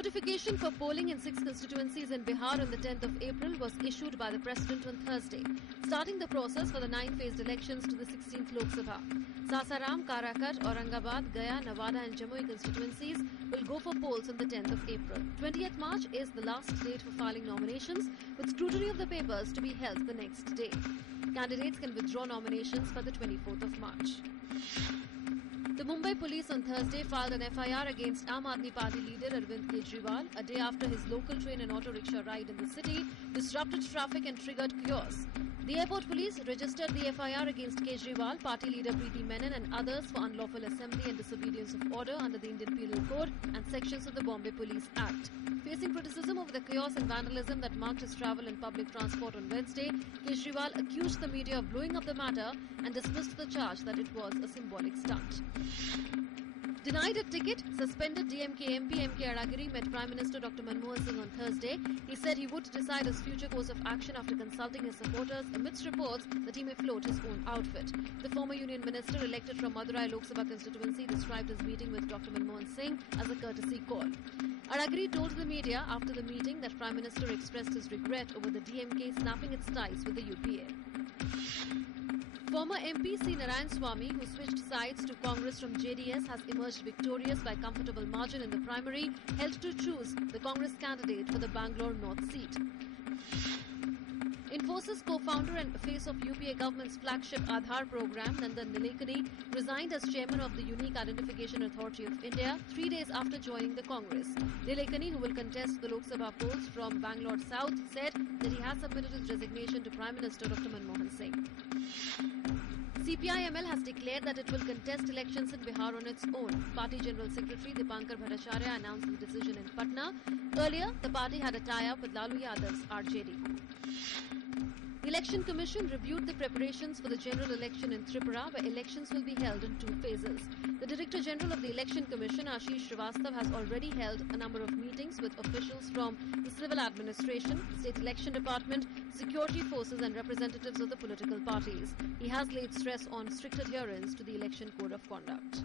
Notification for polling in 6 constituencies in Bihar on the 10th of April was issued by the President on Thursday, starting the process for the 9-phased elections to the 16th Lok Sabha. Sasaram, Karakat, Aurangabad, Gaya, Nawada and Jamui constituencies will go for polls on the 10th of April. 20th March is the last date for filing nominations, with scrutiny of the papers to be held the next day. Candidates can withdraw nominations by the 24th of March. The Mumbai police on Thursday filed an FIR against Aam Aadmi Party leader Arvind Kejriwal a day after his local train and auto rickshaw ride in the city disrupted traffic and triggered chaos. The airport police registered the FIR against Kejriwal, party leader Preeti Menon and others for unlawful assembly and disobedience of order under the Indian Penal Code and sections of the Bombay Police Act. Facing criticism over the chaos and vandalism that marked his travel in public transport on Wednesday, Kejriwal accused the media of blowing up the matter and dismissed the charge that it was a symbolic stunt. Denied a ticket, suspended DMK MP M.K. Adagiri met Prime Minister Dr. Manmohan Singh on Thursday. He said he would decide his future course of action after consulting his supporters amidst reports that he may float his own outfit. The former Union Minister elected from Madurai Lok Sabha constituency described his meeting with Dr. Manmohan Singh as a courtesy call. Adagiri told the media after the meeting that Prime Minister expressed his regret over the DMK snapping its ties with the UPA. Former MP C. Narayan Swamy, who switched sides to Congress from JDS, has emerged victorious by comfortable margin in the primary, held to choose the Congress candidate for the Bangalore North seat. Infosys co-founder and face of UPA government's flagship Aadhaar program, Nandan Nilekani, resigned as chairman of the Unique Identification Authority of India 3 days after joining the Congress. Nilekani, who will contest the Lok Sabha polls from Bangalore South, said that he has submitted his resignation to Prime Minister Dr. Manmohan Singh. CPI-ML has declared that it will contest elections in Bihar on its own. Party General Secretary Dipankar Bhattacharya announced the decision in Patna. Earlier, the party had a tie-up with Lalu Yadav's RJD. The Election Commission reviewed the preparations for the general election in Tripura, where elections will be held in 2 phases. The Director General of the Election Commission, Ashish Srivastav, has already held a number of meetings with officials from the Civil Administration, State Election Department, security forces and representatives of the political parties. He has laid stress on strict adherence to the Election Code of Conduct.